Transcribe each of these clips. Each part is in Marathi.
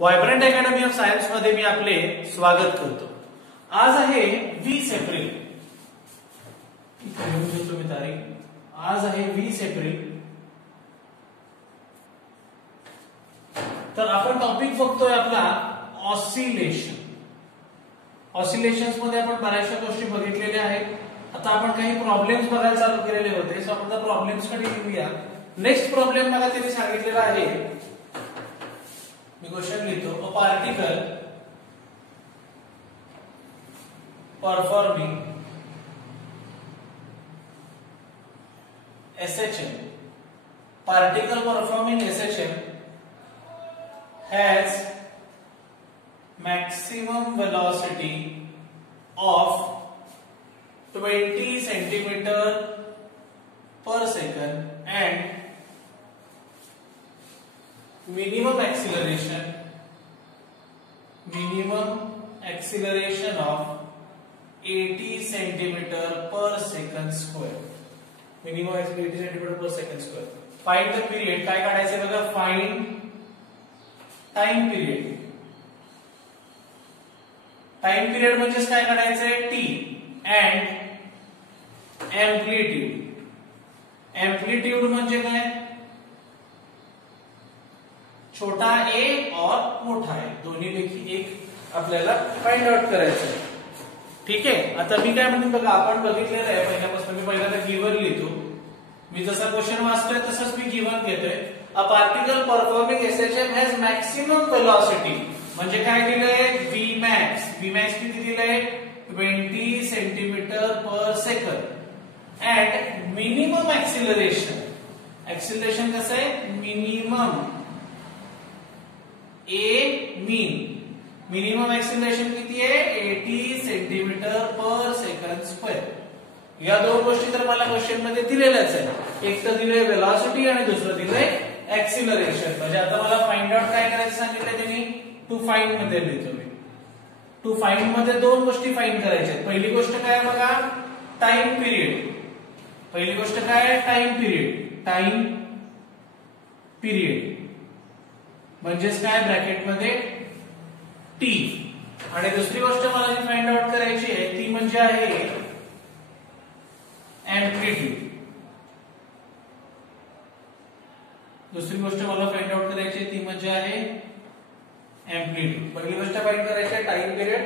व्हायब्रंट अकॅडमी ऑफ सायन्स मध्ये मी आपले स्वागत करतो। आज आहे 20 एप्रिल। इथे लिहून घेतो मी तारीख। आज आहे 20 एप्रिल। तर आपण टॉपिक बघतोय आपला ऑसिलेशन। ऑसिलेशन्स मध्ये आपण बऱ्याचशा गोष्टी बघितलेल्या आहेत। आता आपण काही प्रॉब्लेम्स बघायला चालू केलेले होते, सो आपण त्या प्रॉब्लेम्स कडे येऊया। नेक्स्ट प्रॉब्लेम मला त्यांनी सांगितलेला आहे, मी क्वेश्चन लिहितो। अ particle performing SHM, particle performing SHM has maximum velocity of 20 centimeter per second and minimum acceleration of 80 centimeter per second square. Minimum acceleration 80 centimeter per second square. Find the period. काय काढायचे बघा? Find time period. Time period म्हणजे काय काढायचंय? T and amplitude. Amplitude म्हणजे काय? छोटा a और मोठा a दोन्हीपैकी एक आपल्याला फाइंड आउट करायचं आहे। ठीक आहे। आता मी काय म्हणतो बघा, आपण बघितलेलं आहे पहिल्यापासून। मी पहिल्यांदा गिवन लिहितो। मी जसा क्वेश्चन वाचतोय तसंच मी गिवन घेतोय। A particle performing SHM has maximum velocity म्हणजे काय दिलंय? Vmax। Vmax किती दिलंय? 20 centimetre per second and minimum acceleration. Acceleration कसं आहे? मिनिमम मिनिमम एक्सिलरेशन किती आहे? 80 सेंटीमीटर पर सेकंड स्क्वेअर। या दोन गोष्टी तर मला क्वेश्चन मध्ये दिलेल्याच आहे। एक तर दिले वेलोसिटी आणि दुसरं दिले एक्सिलरेशन। म्हणजे आता मला फाइंड आउट काय करायचं सांगितलं त्यांनी? टू फाइंड मध्ये लिहितो मी। टू फाइंड मध्ये दोन गोष्टी फाइंड करायच्या आहेत। पहिली गोष्ट काय बघा? Time period. पहिली गोष्ट काय? Time period. टाइम पिरियड म्हणजेच काय? ब्रॅकेट मध्ये टी। आणि दुसरी गोष्ट मला जी फाइंड आउट करायची आहे ती म्हणजे आहे एम्प्लिट्यूड। दुसरी गोष्ट मला फाइंड आउट करायची ती म्हणजे आहे एम्प्लिट्यूड। पहिली गोष्ट फाइंड करायची आहे टाइम पिरियड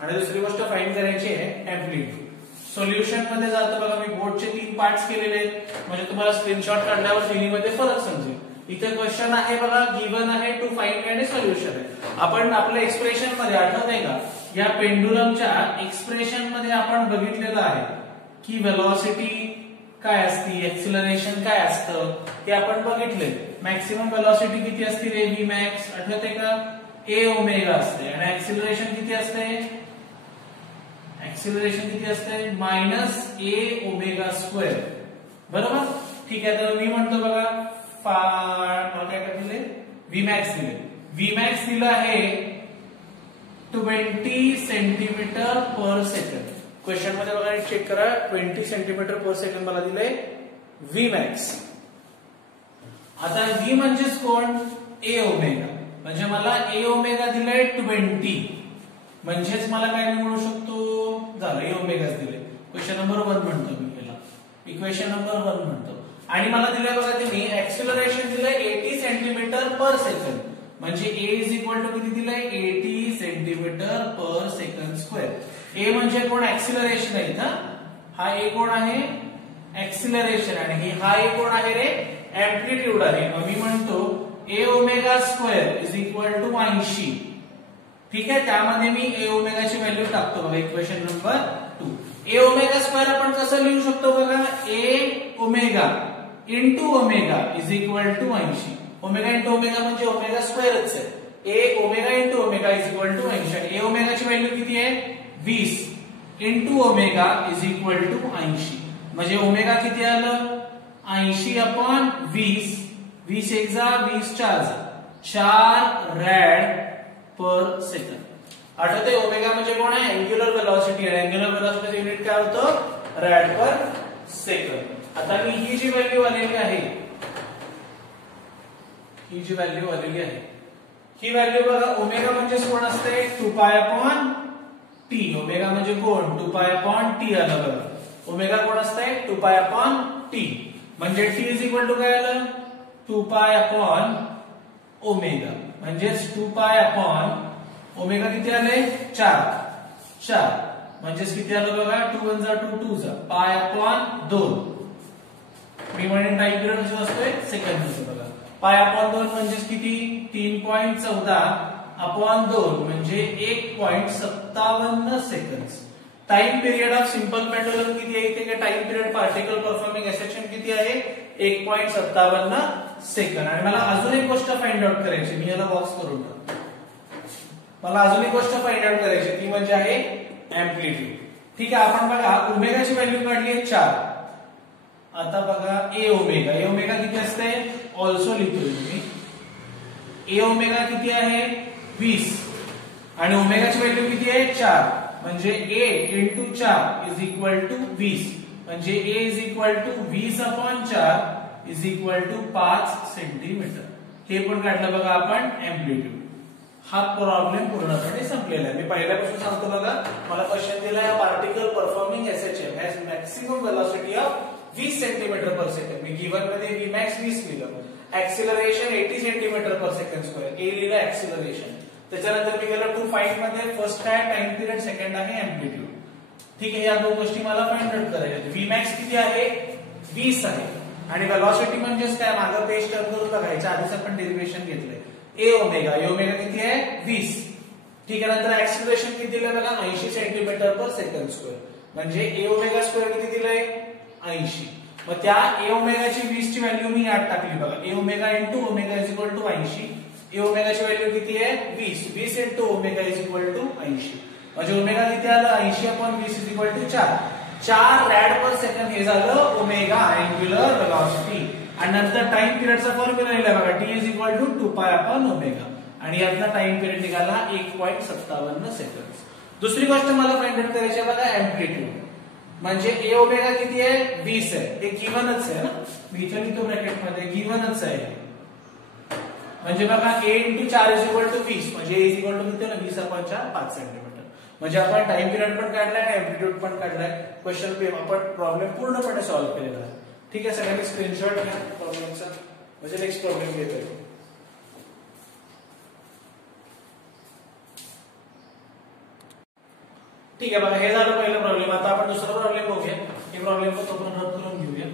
आणि दुसरी गोष्ट फाइंड करायची आहे एम्प्लिट्यूड। सोल्युशन मध्ये जातं बघा, मी बोर्डचे 3 पार्ट्स केलेले आहेत म्हणजे तुम्हाला स्क्रीनशॉट काढल्यावर तिन्हीमध्ये फरक समजेल। इथे क्वेश्चन आहे बघा, गिवन आहे, टू फाइंड आणि सोल्युशन आहे। आपण आपल्या एक्सप्रेशन मध्ये आठवतंय का? या पेंडुलमच्या एक्सप्रेशन मध्ये आपण बघितलेलं आहे की वेलोसिटी काय असती, एक्सिलरेशन काय असतं ते आपण बघितले। मॅक्सिमम वेलोसिटी किती असते रे? Vmax आठवतंय का? a ओमेगा असते आणि एक्सिलरेशन किती असते? एक्सिलरेशन किती असते? -a omega square. बरोबर? ठीक आहे। तर मी म्हणतो बघा, काय दिले? Vmax दिले। Vmax दिलं आहे 20 सेंटीमीटर पर सेकंड। क्वेश्चन मध्ये बघा, चेक करा, 20 सेंटीमीटर पर सेकंड मला दिलंय Vmax। आता V म्हणजेच कोण? a omega. म्हणजे मला a ओमेगा दिलंय 20 म्हणजेच मला काय मिळू शकतो? झालं, a ओमेगा दिले। क्वेश्चन नंबर 1 म्हणतो मी याला, इक्वेशन नंबर 1 म्हणतो। आणि मला दिलंय बघा त्यांनी एक्सिलरेशन दिलंय 80 सेंटीमीटर पर सेकंड म्हणजे a इज इक्वल टू किती दिलंय? 80 centimetre per second square. a म्हणजे कोण? एक्सिलरेशन आहे इथं। हा a कोण आहे? एक्सिलरेशन। आणि हा a कोण आहे रे? एम्प्लिट्यूड आहे। मग मी म्हणतो a omega square is equal to 80। ठीक आहे। त्यामध्ये मी a ओमेगाची व्हॅल्यू टाकतो बघा, equation number 2। a omega square आपण कसं लिहू शकतो बघा? a omega into omega is equal to 80। Omega into omega म्हणजे ओमेगा स्क्वेअरच आहे। a omega into omega is equal to 80 आणि a ओमेगाची व्हॅल्यू किती आहे? 20 into omega is equal to 80 म्हणजे ओमेगा किती आलं? 80/20। 20 एक जा 20 4 4 रॅड पर सेकंड। आठवतंय ओमेगा म्हणजे कोण आहे? अँग्युलर वेलोसिटी आणि अँग्युलर वेलोसिटीचं युनिट काय होतं? RAD per second. आता मी ही जी व्हॅल्यू आलेली आहे, ही जी व्हॅल्यू आलेली आहे ही व्हॅल्यू बघा, ओमेगा म्हणजे कोण असते 2π/t. ओमेगा म्हणजे कोण 2π/t आलं बघा. ओमेगा कोण असते 2π/t. म्हणजे t इज इक्वल टू काय आलं 2π/ω. म्हणजे 2π/ω किती आले 4 म्हणजे किती आलं बघा 2 1 2 2 π/2. मी म्हणेन टाइम पिरियड जो असतोय सेकंड बघा. π/2 म्हणजे किती 3.14/2 म्हणजे 1.57 second. Time period of simple pendulum किती आहे इथे? Time period particle performing oscillation किती आहे 1.57 सेकंद. आणि मला अजून एक गोष्ट फाइंड आउट करायची, मी याला बॉक्स करून टाकतो. मला अजून एक गोष्ट फाइंड आउट करायची ती म्हणजे आहे एम्प्लिट्यूड. ठीक आहे, आपण बघा ओमेगाची व्हॅल्यू काढली आहे 4. आता बघा ए ओमेगा किती असते ऑल्सो लिहितोय मी. ए ओमेगा किती आहे 20 आणि ओमेगाची व्हॅल्यू किती आहे 4. म्हणजे a into 4 is equal to 20. म्हणजे a is equal to 20/4 is equal to 5 centimetre. हे पण काढलं बघा आपण एम्प्लिट्यूड. हा प्रॉब्लेम पूर्णपणे संपलेला आहे. मी पहिल्यापासून सांगतो बघा, मला क्वेश्चन दिलाय particle performing SHM has maximum velocity of 20 centimetre per second. Me given मध्ये Vmax 20 लिहिलं, acceleration 80 centimetre per second square, ए लिहिलं एक्सिलरेशन. त्याच्यानंतर मी गेलो टू फाइंड मध्ये फर्स्ट काय टाइम पिरियड, सेकंड आहे एम्प्लिट्यूड. ठीक आहे, या दोन गोष्टी मला फाइंड आउट करायच्या. Vmax किती आहे 20 आहे आणि वेलोसिटी म्हणजेच काय मागं पेज टर्न करून बघायचं. आधीच आपण डेरिव्हेशन घेतलंय. ए ओमेगा किती आहे 20. ठीक आहे, नंतर एक्सिलरेशन किती दिलंय बघा 80 सेंटीमीटर पर सेकंड स्क्वेअर. म्हणजे ए ओमेगा स्क्वेअर किती दिलंय 80. मग त्या ए ओमेगाची 20 ची व्हॅल्यू मी यात टाकली बघा. A omega into omega is equal to 80. A ओमेगाची व्हॅल्यू किती आहे 20 into omega is equal to 80. म्हणजे ओमेगा किती आलं 80/20 is equal to 4 rad per second. हे झालं ओमेगा अँग्युलर वेलोसिटी. आणि नंतर टाइम पिरियडचा फॉर्म्युला लिहिला बघा, टी इज इक्वल टू 2π/ω. आणि यातला टाइम पिरियड निघाला 1.57 सेकंद. दुसरी गोष्ट मला फाइंड आउट करायची आहे बघा एम्प्लिट्यूड. म्हणजे ए ओमेगा किती आहे 20 आहे. हे गिव्हनच आहे ना, मी इथे लिहितो ब्रॅकेट मध्ये गिव्हनच आहे. म्हणजे बघा a into 4 is equal to 20. म्हणजे a is equal to किती ना 20/4 5 सेंटीमीटर. म्हणजे आपण टाइम पिरियड पण काढलाय आणि एम्प्लिट्यूड पण काढलाय. क्वेश्चन पे आपण प्रॉब्लेम पूर्णपणे सॉल्व्ह केलेला आहे. ठीक आहे, सगळ्यांनी स्क्रीनशॉट घ्या प्रॉब्लेमचा, म्हणजे नेक्स्ट प्रॉब्लेम घेतोय. ठीक आहे बघा, हे झालं पहिलं प्रॉब्लेम. आता आपण दुसरा प्रॉब्लेम बघूया. हे प्रॉब्लेम पण आपण रद्द करून घेऊया.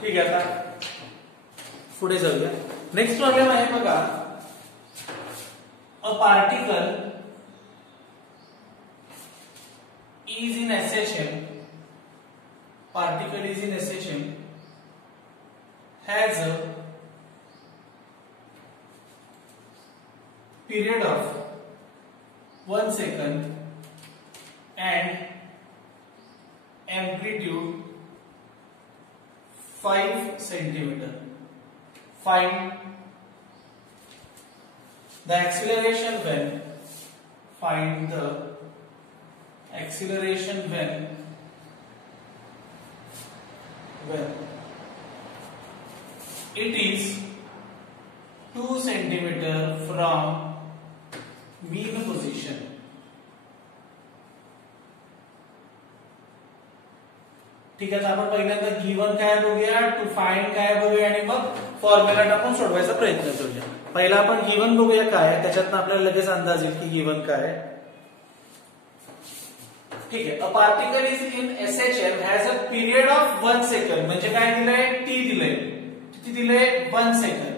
ठीक आहे, आता पुढे जाऊया. नेक्स्ट प्रॉब्लेम आहे बघा, अ particle is in SHM. Particle is in SHM has a period of 1 second and amplitude 5 centimeter. Find the acceleration when. Find the acceleration when it is 2 centimeter from mean position. ठीक आहे, आपण पहिल्यांदा गिवन काय बघूया, टू फाइंड काय बघूया आणि मग फॉर्म्युला टाकून सोडवायचा प्रयत्न करूया. पहिला आपण गिवन बघूया काय, त्याच्यातनं आपल्याला लगेच अंदाज येईल की गिवन काय आहे. ठीक आहे, a particle is in SHM has a period of 1 second. म्हणजे काय दिलंय टी दिलंय, किती दिलंय 1 second.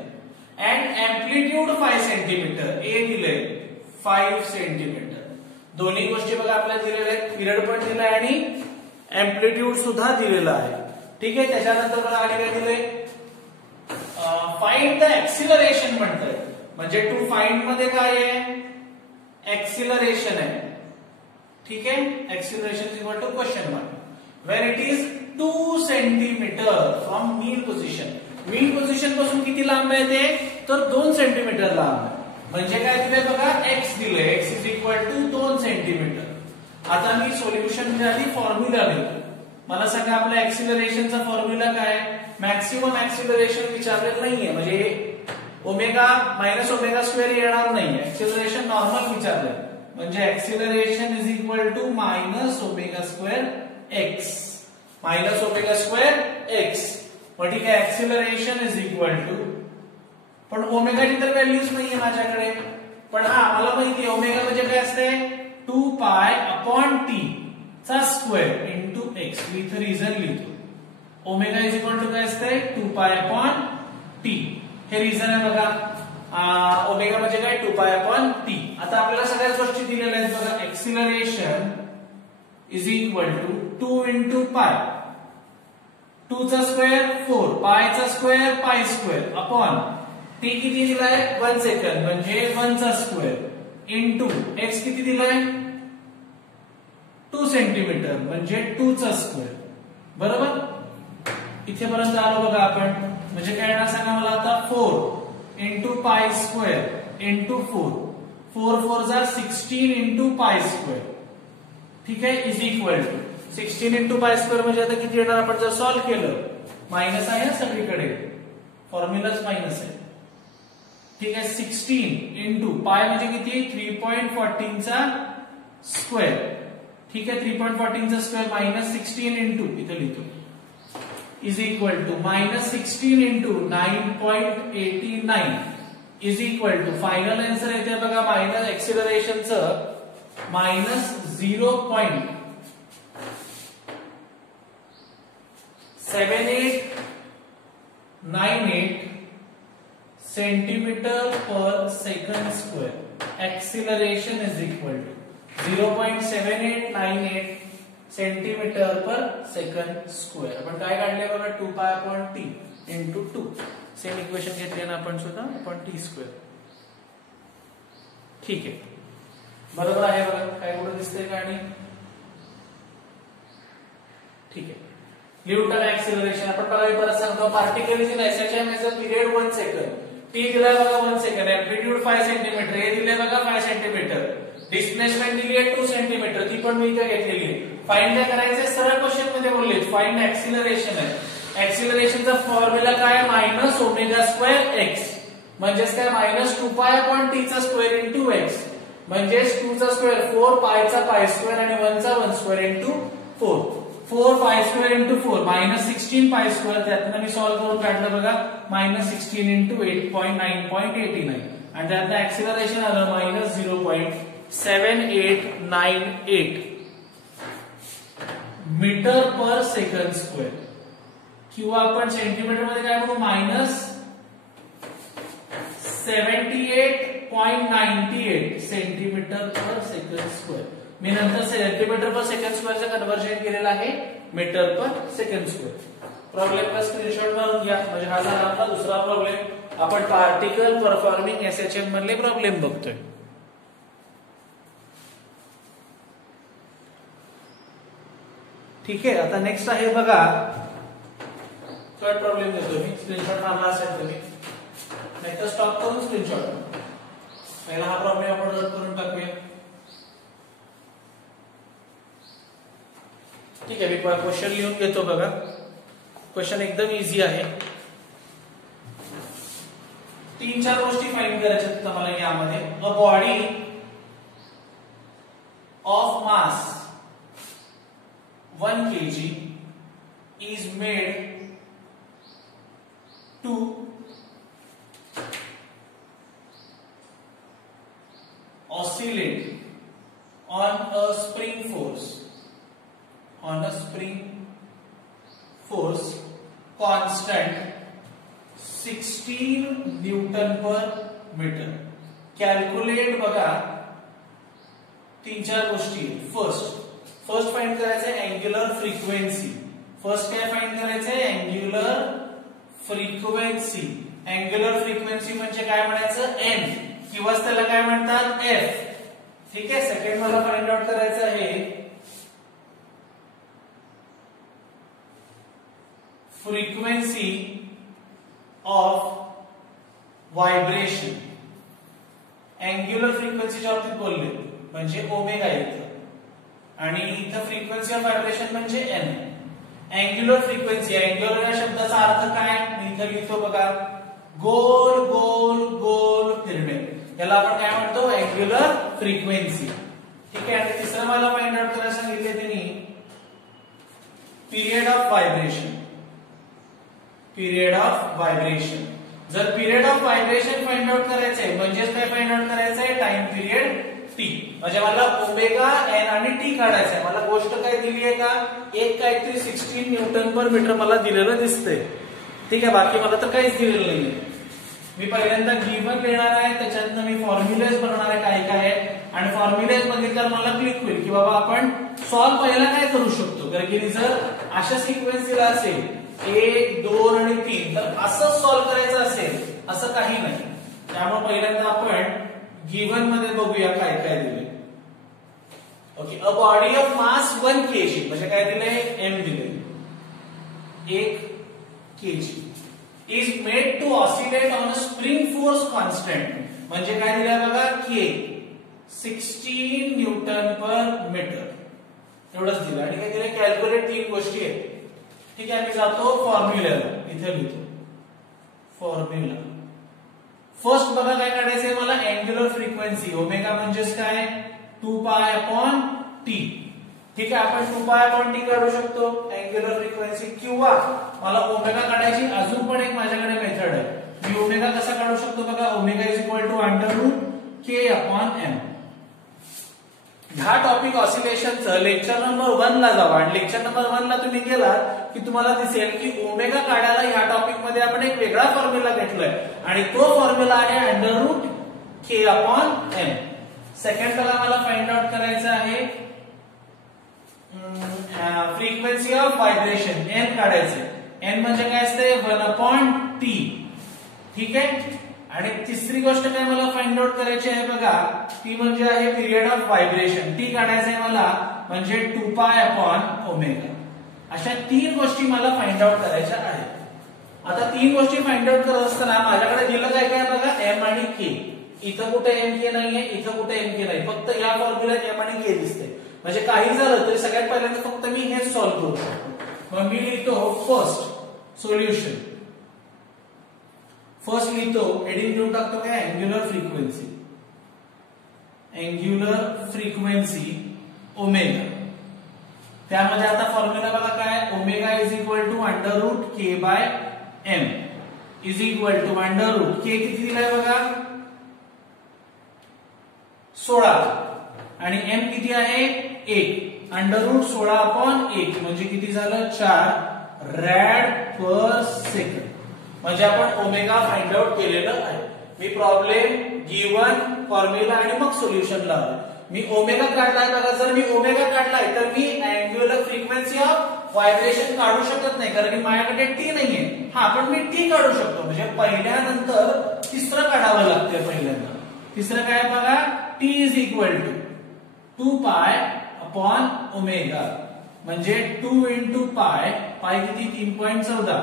And amplitude 5 centimetre. A दिलंय 5 सेंटीमीटर. दोन्ही गोष्टी बघा आपल्याला दिलेल्या आहेत, पिरियड पण दिलाय आणि एम्प्लिट्यूड सुद्धा दिलेला आहे. ठीक आहे, त्याच्यानंतर बघा आणि काय दिलंय फाइंड द एक्सिलरेशन म्हणतंय. म्हणजे टू फाइंड मध्ये काय आहे एक्सिलरेशन आहे. ठीक आहे. Acceleration is equal to question mark when it is 2 centimetre from mean position. Mean position पासून किती लांब आहे ते, तर 2 सेंटीमीटर लांब आहे. म्हणजे काय दिलंय बघा, x दिलंय, x is equal to 2 centimetre. आता मी सोल्युशन आधी फॉर्म्युला लिहितो. मला सांगा आपल्या एक्सिलरेशनचा फॉर्म्युला काय. मॅक्सिमम एक्सिलरेशन विचारलेलं नाहीये, म्हणजे ओमेगा मायनस ओमेगा स्क्वेअर येणार नाही. एक्सिलरेशन नॉर्मल विचारलंय, म्हणजे acceleration is equal to minus omega square x. Minus omega square x. मग ठीक आहे, एक्सिलरेशन इज इक्वल टू, पण ओमेगाची तर व्हॅल्यूज नाहीये माझ्याकडे. पण हा मला माहिती आहे ओमेगा म्हणजे काय असते, 2 पाय अपॉन टी चा स्क्वेअर इंटू एक्स. मी इथे रिझन लिहितो. ओमेगा इज इक्वल टू काय असते, 2 पाय अपॉन टी. हे रिझन आहे बघा. ओमेगा म्हणजे काय, 2 पाय अपॉन टी. आता आपल्याला सगळ्याच गोष्टी दिलेल्या आहेत बघा. Acceleration is equal to 2 into pi. 2 चा स्क्वेअर 4, पाय चा square pi square upon T किती दिलाय 1 सेकंड म्हणजे 1 चा स्क्वेअर इंटू एक्स किती दिलाय 2 सेंटीमीटर म्हणजे 2 चा स्क्वेअर. बरोबर. इथे पर्यंत आलो बघा आपण. म्हणजे काय येणार सांगा मला आता, 4 इंटू पाय स्क्वेअर इंटू 4. 4 4 जा 16 इंटू पाय स्क्वेअर. ठीक आहे, is equal to 16 into pi square म्हणजे आता किती येणार, आपण जर सॉल्व्ह केलं, मायनस आहे सगळीकडे, फॉर्म्युलाच मायनस आहे. ठीक आहे, 16 इंटू पाय म्हणजे किती 3.14 चा स्क्वेअर. ठीक आहे, 3.14 चा स्क्वेअर मायनस 16 इंटू इथे लिहितो is equal to minus 16 into 9.89 is equal to final answer येते बघा. मायनस एक्सिलरेशनचं minus 0.7898 centimetre per second square. Acceleration is equal to 0.7898 centimetre per second square. आपण काय काढले बघा, 2 pi upon T into 2. Same equation घेतले ना आपण सुद्धा, अपॉन टी स्क्वेअर. ठीक आहे, बरोबर आहे बघा. काय कुठे दिसतंय का, आणि ठीक आहे. न्यूटन एक्सिलरेशन आपण परत सांगतो. Particle is in SHM is a period 1 second. T दिलाय बघा 1 सेकंड. Amplitude 5 centimetre. हे दिले बघा 5 सेंटीमीटर. डिस्प्लेसमेंट दिली आहे 2 सेंटीमीटर. ती पण मी इथे घेतलेली आहे. फाइंड काय करायचंय, सरळ क्वेश्चन मध्ये बोलले फाइंड एक्सिलरेशन आहे. एक्सिलरेशनचा फॉर्म्युला काय, मायनस ओमेगा स्क्वेअर एक्स. म्हणजेच काय, मायनस 2 पाय अपॉन टी चा स्क्वेअर इंटू एक्स. म्हणजेच 2 चा स्क्वेअर 4 पाय चा पाय स्क्वेअर आणि 1 चा 1 square into 4. 4 pi square into 4 minus 16 pi square. त्यातनं मी सॉल्व्ह करून काढलं बघा, मायनस 16 इंटू 8.9.89 आणि त्यातनं एक्सिलरेशन आलं मायनस 0.7898 मीटर पर सेकंड स्क्वेअर. किंवा आपण सेंटीमीटर मध्ये काय म्हणू, minus 78.98 centimetre per second square. मी नंतर सेंटीमीटर पर सेकंड स्क्वेअरचं कन्व्हर्जन केलेलं आहे मीटर पर सेकंड स्क्वेअर. प्रॉब्लेमचा स्क्रीनशॉट मारून घ्या. म्हणजे हा झाला आपला दुसरा प्रॉब्लेम. आपण पार्टिकल परफॉर्मिंग एसएचएम मधले प्रॉब्लेम बघतोय. ठीक आहे, आता नेक्स्ट आहे बघा, थर्ड प्रॉब्लेम देतो मी. स्क्रीनशॉट मारला असेल तुम्ही, नाहीतर स्टॉप करून स्क्रीनशॉट. पहिला हा प्रॉब्लेम आपण रद्द करून टाकूया. ठीक आहे, मी क्वेश्चन लिहून घेतो बघा. क्वेश्चन एकदम इझी आहे. 3-4 गोष्टी फाइंड करायच्या आहेत तुम्हाला यामध्ये. अ body of mass 1 kg is made to oscillate on a spring force constant 16 Newton per meter. Calculate बघा 3-4 गोष्टी. फर्स्ट फाइंड करायचं आहे अँग्युलर फ्रिक्वेन्सी. फर्स्ट काय फाइंड करायचंय, अँग्युलर फ्रिक्वेन्सी. अँग्युलर फ्रिक्वेन्सी म्हणजे काय म्हणायचं, एन किंवा त्याला काय म्हणतात एफ. ठीक आहे. सेकंड मला फाइंड आउट करायचं आहे फ्रिक्वेन्सी ऑफ व्हायब्रेशन. अँग्युलर फ्रिक्वेन्सीच्या बाबतीत बोलले म्हणजे ओमेगा येतं आणि इथं फ्रिक्वेन्सी ऑफ व्हायब्रेशन म्हणजे एन. अँग्युलर फ्रिक्वेन्सी, अँग्युलर या शब्दाचा अर्थ काय मी इथं लिहितो बघा, गोल गोल गोल फिरणे, याला आपण काय म्हणतो अँग्युलर फ्रिक्वेन्सी. ठीक आहे. आणि तिसरं मला फाइंड आउट करायला सांगितले त्यांनी period of vibration. Period of vibration. जर period of vibration find out करायचंय म्हणजेच काय फाइंड आउट करायचंय टाइम पिरियड टी. म्हणजे मला ओमेगा एन आणि टी काढायचंय. मला गोष्ट काय दिली आहे का, एक काहीतरी 16 न्यूटन पर मीटर मला दिलेलं दिसतंय. ठीक आहे. बाकी मला तर काहीच दिलेलं नाहीये. मी पहिल्यांदा गिव्हन लिहिणार आहे, त्याच्यातनं मी फॉर्म्युलेज बनवणार आहे काय काय आहे आणि फॉर्म्युलेज बघितल्यावर मला क्लिक होईल की बाबा आपण सॉल्व पहिला काय करू शकतो. कारण की जर अशा सिक्वेन्स दिला असेल 1 2 आणि 3 तर असं सॉल्व करायचं असेल असं काही नाही. त्यामुळे पहिल्यांदा आपण गिव्हन मध्ये बघूया काय काय दिले. Okay. A body of mass 1 kg म्हणजे काय दिले m दिले 1 kg is made to oscillate on a spring force constant म्हणजे काय दिलंय बघा k 16 न्यूटन पर मीटर एवढंच दिलं. आणि काय दिलं कॅल्क्युलेट 3 गोष्टी आहेत. ठीक आहे. मी जातो फॉर्म्युल्याला, इथे लिहितो फॉर्म्युला. फर्स्ट बघा काय काढायचंय मला अँग्युलर फ्रिक्वेन्सी. ओमेगा म्हणजेच काय 2 पाय अपॉन टी. ठीक आहे. आपण 2 पाय अपॉन टी काढू शकतो अँग्युलर फ्रिक्वेन्सी, किंवा मला ओमेगा काढायची अजून पण एक माझ्याकडे मेथड आहे. मी ओमेगा कसा काढू शकतो बघा, omega is equal to √k upon m. ह्या टॉपिक ऑसिलेशनचं लेक्चर नंबर 1 ला जावा आणि लेक्चर नंबर 1 ला तुम्ही गेलात की तुम्हाला दिसेल की ओमेगा काढायला ह्या टॉपिक मध्ये आपण एक वेगळा फॉर्म्युला घेतलाय आणि तो फॉर्म्युला आहे √k अपॉन m. सेकंड मला फाइंड आउट करायचं आहे फ्रिक्वेन्सी ऑफ व्हायब्रेशन n काढायचे. n म्हणजे काय असते 1 अपॉन t. ठीक आहे. आणि तिसरी गोष्ट काय मला फाइंड आउट करायची आहे बघा, ती म्हणजे आहे पिरियड ऑफ व्हायब्रेशन. टी काढायचं आहे मला म्हणजे 2 पाय अपॉन ओमेगा. अशा 3 गोष्टी मला फाइंड आउट करायच्या आहेत. आता 3 गोष्टी फाइंड आउट करत असताना माझ्याकडे दिलं काय काय बघा m आणि k. इथं कुठे mk नाहीये, इथं कुठे mk नाही, फक्त या फॉर्म्युल्यात m आणि k दिसते. म्हणजे काही झालं तरी सगळ्यात पहिल्यांदा फक्त मी हेच सॉल्व्ह करू शकतो. मग मी लिहितो फर्स्ट सोल्युशन. फर्स्ट लिहितो हेडिंग देऊन टाकतो काय angular frequency. Angular frequency omega. त्यामध्ये आता फॉर्म्युला बघा काय omega is equal to √k by m is equal to √k किती दिलाय बघा 16 आणि m किती आहे 1 √16 अपॉन 1 म्हणजे किती झालं 4 रॅड पर सेकंड. म्हणजे आपण ओमेगा फाइंड आउट केलेलं आहे. मी प्रॉब्लेम गिव्हन फॉर्म्युला आणि मग सोल्युशन लावलं. मी ओमेगा काढलाय बघा. जर मी ओमेगा काढलाय तर मी अँग्युलर फ्रिक्वेन्सी ऑफ व्हायब्रेशन काढू शकत नाही कारण की माझ्याकडे टी नाहीये. हा पण मी टी काढू शकतो. म्हणजे पहिल्यानंतर तिसरं काढावं लागतं. पहिल्यांदा तिसरं काय बघा T is equal to 2 pi upon omega म्हणजे 2 इंटू पाय. पाय किती 3.14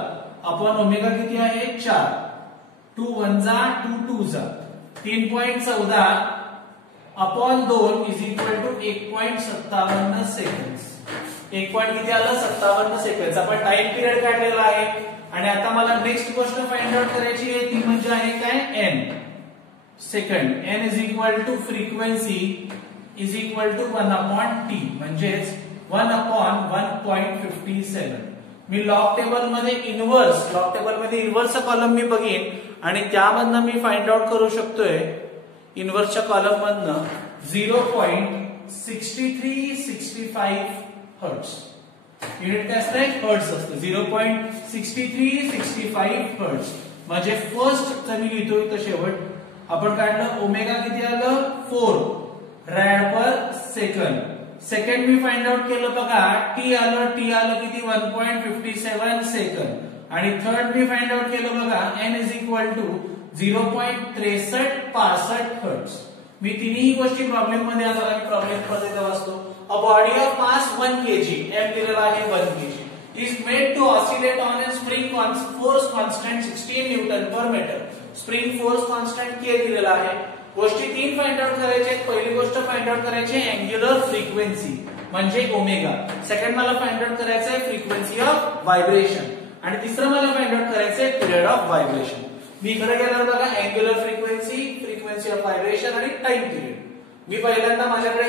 अपॉन ओमेगा किती आहे 4. 2 1 जा 2 2 जा 3.14 upon 2 is equal to 1.57 second. 1 point किती आलं 57 सेकंड. आपण टाइम पिरियड काढलेला आहे. आणि आता मला नेक्स्ट गोष्ट फाइंड आउट करायची आहे ती म्हणजे आहे काय n second. n is equal to frequency is equal to 1 upon t म्हणजेच 1 अपॉन 1.57. मी लॉग टेबल मध्ये इन्व्हर्स कॉलम मी बघेन आणि त्यामधनं मी फाइंड आउट करू शकतोय इन्व्हर्सच्या कॉलम मधनं 0.6365 हर्ट्ज. युनिट काय असते हर्ट्ज असते 0.6365 हर्ट्ज. म्हणजे फर्स्ट मी लिहितो इथं शेवट आपण काढलं ओमेगा किती आलं 4 रॅड पर सेकंड. सेकंड मी फाइंड आउट केलं बघा टी आलं किती 1.57 सेकंड. आणि थर्ड मी फाइंड आउट केलं बघा n is equal to 0.6365 hertz. मी तिन्ही गोष्टी प्रॉब्लेम मध्ये आता मी प्रॉब्लेम मध्ये वाचतो. A body of mass 1 kg m दिलेला आहे 1 kg is made to oscillate on a spring force constant 16 newton per metre. Spring force constant k दिलेला आहे. गोष्टी 3 फाइंड आउट करायचे. पहिली गोष्ट फाइंड आउट करायची अँग्युलर फ्रिक्वेन्सी म्हणजे ओमेगा. सेकंड मला फाइंड आउट करायचं आहे फ्रिक्वेन्सी ऑफ व्हायब्रेशन आणि तिसरं मला फाइंड आउट करायचं आहे पिरियड ऑफ व्हायब्रेशन. मी इकडे गेल्यावर बघा angular frequency, frequency of vibration आणि टाइम पिरियड. मी पहिल्यांदा माझ्याकडे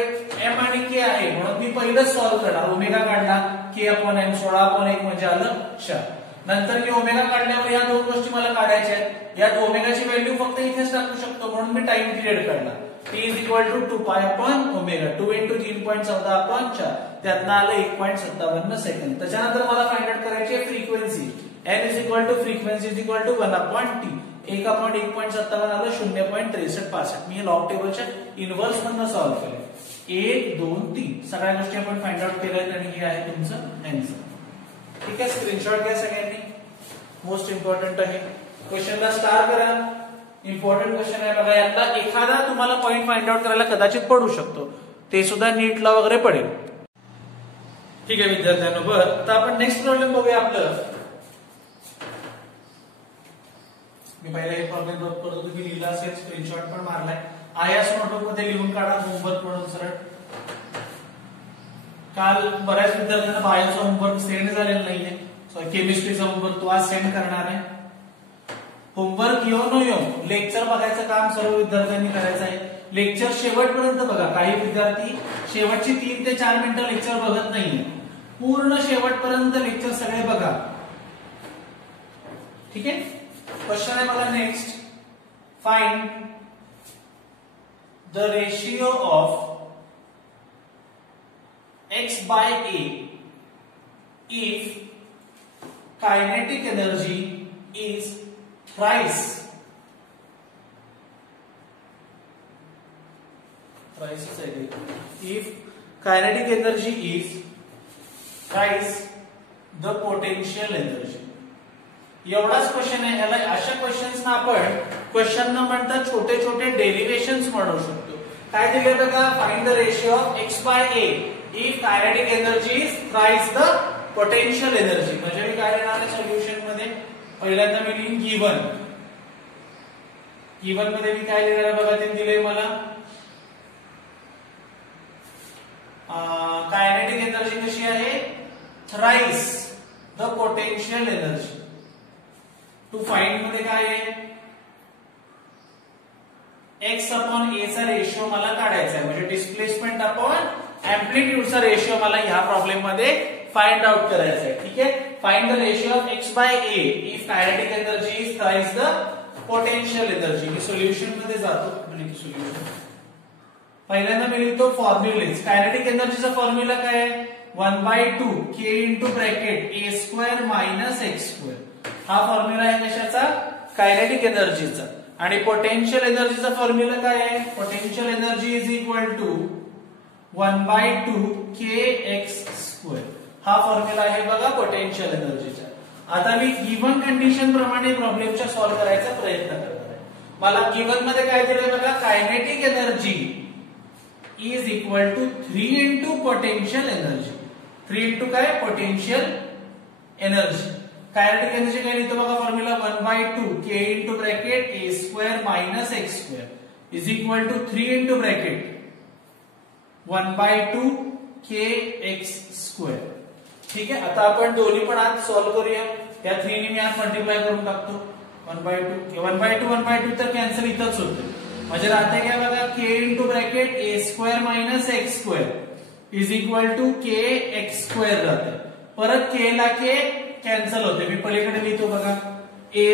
m आणि k आहे म्हणून मी पहिलं सॉल्व्ह करणार. ओमेगा काढला k/m 16/1 म्हणजे आलं 4. नंतर मी ओमेगा काढल्यावर या दोन गोष्टी मला काढायच्या आहेत. यात ओमेगाची व्हॅल्यू फक्त इथेच टाकू शकतो म्हणून मी टाइम पिरियड काढला. t = 2π/ओमेगा 2 × 3.14/4 त्यातनं आलं 1.57 सेकंद. त्याच्यानंतर मला फाइंड आउट करायची आहे फ्रिक्वेन्सी. n फ्रिक्वेन्सी 1/t 1/1.57 आलं 0.6365. मी लॉग टेबलच्या इनव्हर्स मधनं सॉल्व्ह केलं. 1 2 3 सगळ्या गोष्टी आपण फाइंड आउट केल्यात आणि हे आहे तुमचं आन्सर. ठीक आहे, स्क्रीनशॉट घ्या सगळ्यांनी. मोस्ट इम्पॉर्टंट आहे. क्वेश्चनला स्टार करा. इम्पॉर्टंट क्वेश्चन आहे बघा. यातला एखादा तुम्हाला पॉइंट फाइंड आउट करायला कदाचित पडू शकतो. ते सुद्धा नीटला वगैरे पडेल. ठीक आहे विद्यार्थ्यांनो. बरं आता आपण नेक्स्ट प्रॉब्लेम बघूया. आपलं मी पहिला एक प्रॉब्लेम करतो. तुम्ही लिहिला असेल, स्क्रीनशॉट पण मारलाय. आयास नोटबुक मध्ये लिहून काढा होमवर्क म्हणून सरळ. काल बऱ्याच विद्यार्थ्यांना बायोचा होमवर्क सेंड झालेला नाहीये. केमिस्ट्रीचा होमवर्क तो आज सेंड करणार आहे. होमवर्क येऊ न येऊ लेक्चर बघायचं काम सर्व विद्यार्थ्यांनी करायचं आहे. लेक्चर शेवटपर्यंत बघा. काही विद्यार्थी शेवटची 3 ते 4 मिनिटं लेक्चर बघत नाहीये. पूर्ण शेवटपर्यंत लेक्चर सगळे बघा. ठीक आहे. क्वेश्चन आहे बघा next. Find the ratio of x/a if kinetic energy is thrice if kinetic energy is thrice the potential energy. एवढाच क्वेश्चन आहे. याला अशा क्वेश्चन्स ना आपण क्वेश्चन न म्हणता छोटे छोटे डेरिव्हेशन्स म्हणू शकतो. काय दिले बघा. Find the ratio of x/a if kinetic energy is thrice the potential energy. म्हणजे मी काय लिहिणार आहे सोल्युशन मध्ये. पहिल्यांदा मी लिहीन गिवन. गिवन मध्ये मी काय लिहिणार आहे बघा. ते दिले मला कायनेटिक एनर्जी कशी आहे. Thrice the potential energy. To find मध्ये काय आहे. x/a चा रेशिओ मला काढायचा आहे. म्हणजे डिस्प्लेसमेंट अपॉन एम्प्लिट्यूडचा रेशिओ मला ह्या प्रॉब्लेम मध्ये फाइंड आउट करायचा आहे. ठीक आहे. Find the ratio of x/a if kinetic energy is thrice the potential energy. Me solution मध्ये जातो. सोल्युशन पहिल्यांदा मी लिहितो फॉर्म्युलेज. कायनेटिक एनर्जीचा फॉर्म्युला काय आहे. 1/2 k × a² - x². हा फॉर्म्युला आहे कशाचा. कायनेटिक एनर्जीचा. आणि पोटेन्शियल एनर्जीचा फॉर्म्युला काय आहे. Potential energy is equal to 1/2 kx². हा फॉर्म्युला आहे बघा पोटेन्शियल एनर्जीचा. आता मी गिवन कंडिशन प्रमाणे प्रॉब्लेमच्या सॉल्व्ह करायचा प्रयत्न करणार आहे. मला गिवन मध्ये काय दिलंय बघा. Kinetic energy is equal to 3 × potential energy. 3 × काय पोटेन्शियल एनर्जी. कायनेटिक एनर्जी काय लिहितो बघा formula. 1/2 k × a² - x² is equal to 3 × 1/2 kx². ठीक आहे. आता आपण दोन्ही पण आज सॉल्व्ह करूया. या 3 ने मी आज मल्टिप्लाय करून टाकतो. 1/2 तर कॅन्सल इथंच होते. म्हणजे राहते काय बघा. k × a² - x² is equal to kx² राहते. परत k ला k कॅन्सल होते. मी पलीकडे लिहितो बघा. a²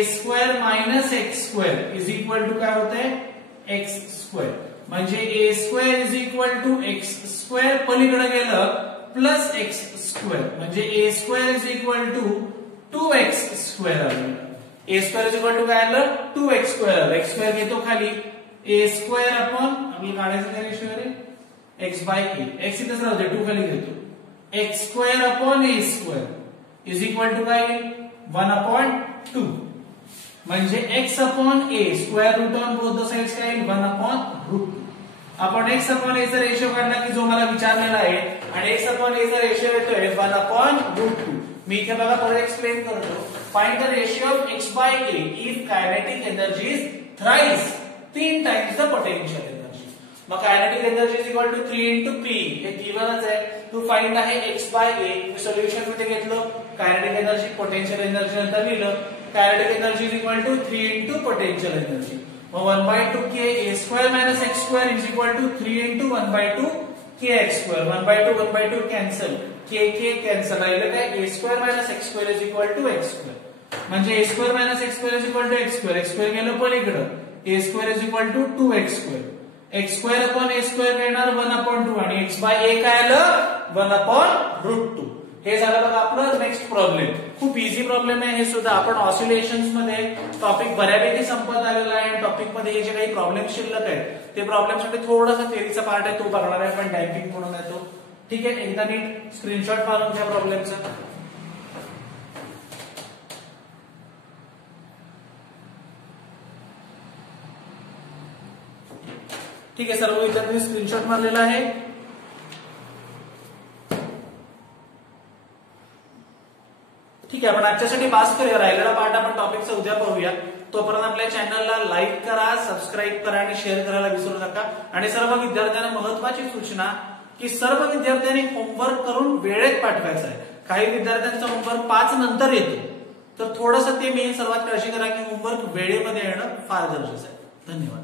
- x² is equal to काय होते x². म्हणजे a² is equal to x² पलीकडे गेलं प्लस x² म्हणजे a² is equal to 2x² आलं. a² इज इक्वल टू काय आलं 2x² आलं. x² घेतो खाली. a² अपॉन आपल्याला काढायचं काय रेशिओ आहे x/a. x इथेच राहू दे 2 खाली घेतो. x² upon a² is equal to काय 1/2 म्हणजे x upon a square root on both the sides काय 1/√2. आपण x अपॉन a चा रेशो काढला की जो मला विचारलेला आहे आणि x अपॉन a चा रेशो येतोय 1/√2. मी इथे बघा परत एक्सप्लेन करतो. Find the ratio of x by a if kinetic energy is thrice 3 times the potential energy. मग kinetic energy is equal to 3 into p. हे गिव्हनच आहे. टू फाइंड आहे x by a. Me solution मध्ये घेतलं kinetic energy potential energy नंतर लिहिलं. kinetic energy is equal to 3 into potential energy. 1/2 k a square minus x square is equal to 3 into 1/2 k x square. 1/2 cancel. k cancel. राहिलं काय a square minus x square is equal to x square. म्हणजे a square minus x square is equal to x square. x square गेलं पलीकडे. a square is equal to 2x square. x square upon a square येणार 1/2 आणि x by a काय आलं 1/√2. हे झालं बघा आपलं नेक्स्ट प्रॉब्लेम. खूप इझी प्रॉब्लेम आहे हे सुद्धा. आपण ऑसिलेशन्स मध्ये टॉपिक बऱ्यापैकी संपत आलेला आहे. टॉपिक मध्ये हे जे काही प्रॉब्लेम शिल्लक आहेत ते प्रॉब्लेम साठी थोडासा थेअरीचा पार्ट आहे तो बघणार आहे पण डॅम्पिंग म्हणून येतो. ठीक आहे. एकदा नीट स्क्रीनशॉट मारून घ्या प्रॉब्लेमचा. ठीक आहे. सर्व विद्यार्थ्यांनी स्क्रीनशॉट मारलेला आहे. ठीक आहे. आपण आजच्यासाठी पास करूया. राहिलेला पार्ट आपण टॉपिकचा उद्या पाहूया. तोपर्यंत आपल्या चॅनलला लाईक करा, सबस्क्राईब करा आणि शेअर करायला विसरू नका. आणि सर्व विद्यार्थ्यांना महत्वाची सूचना की सर्व विद्यार्थ्यांनी होमवर्क करून वेळेत पाठवायचं आहे. काही विद्यार्थ्यांचा होमवर्क 5 नंतर येतो तर थोडंसं ते मी सर्वात काळजी करा की होमवर्क वेळेमध्ये येणं फार गरजेचं आहे. धन्यवाद.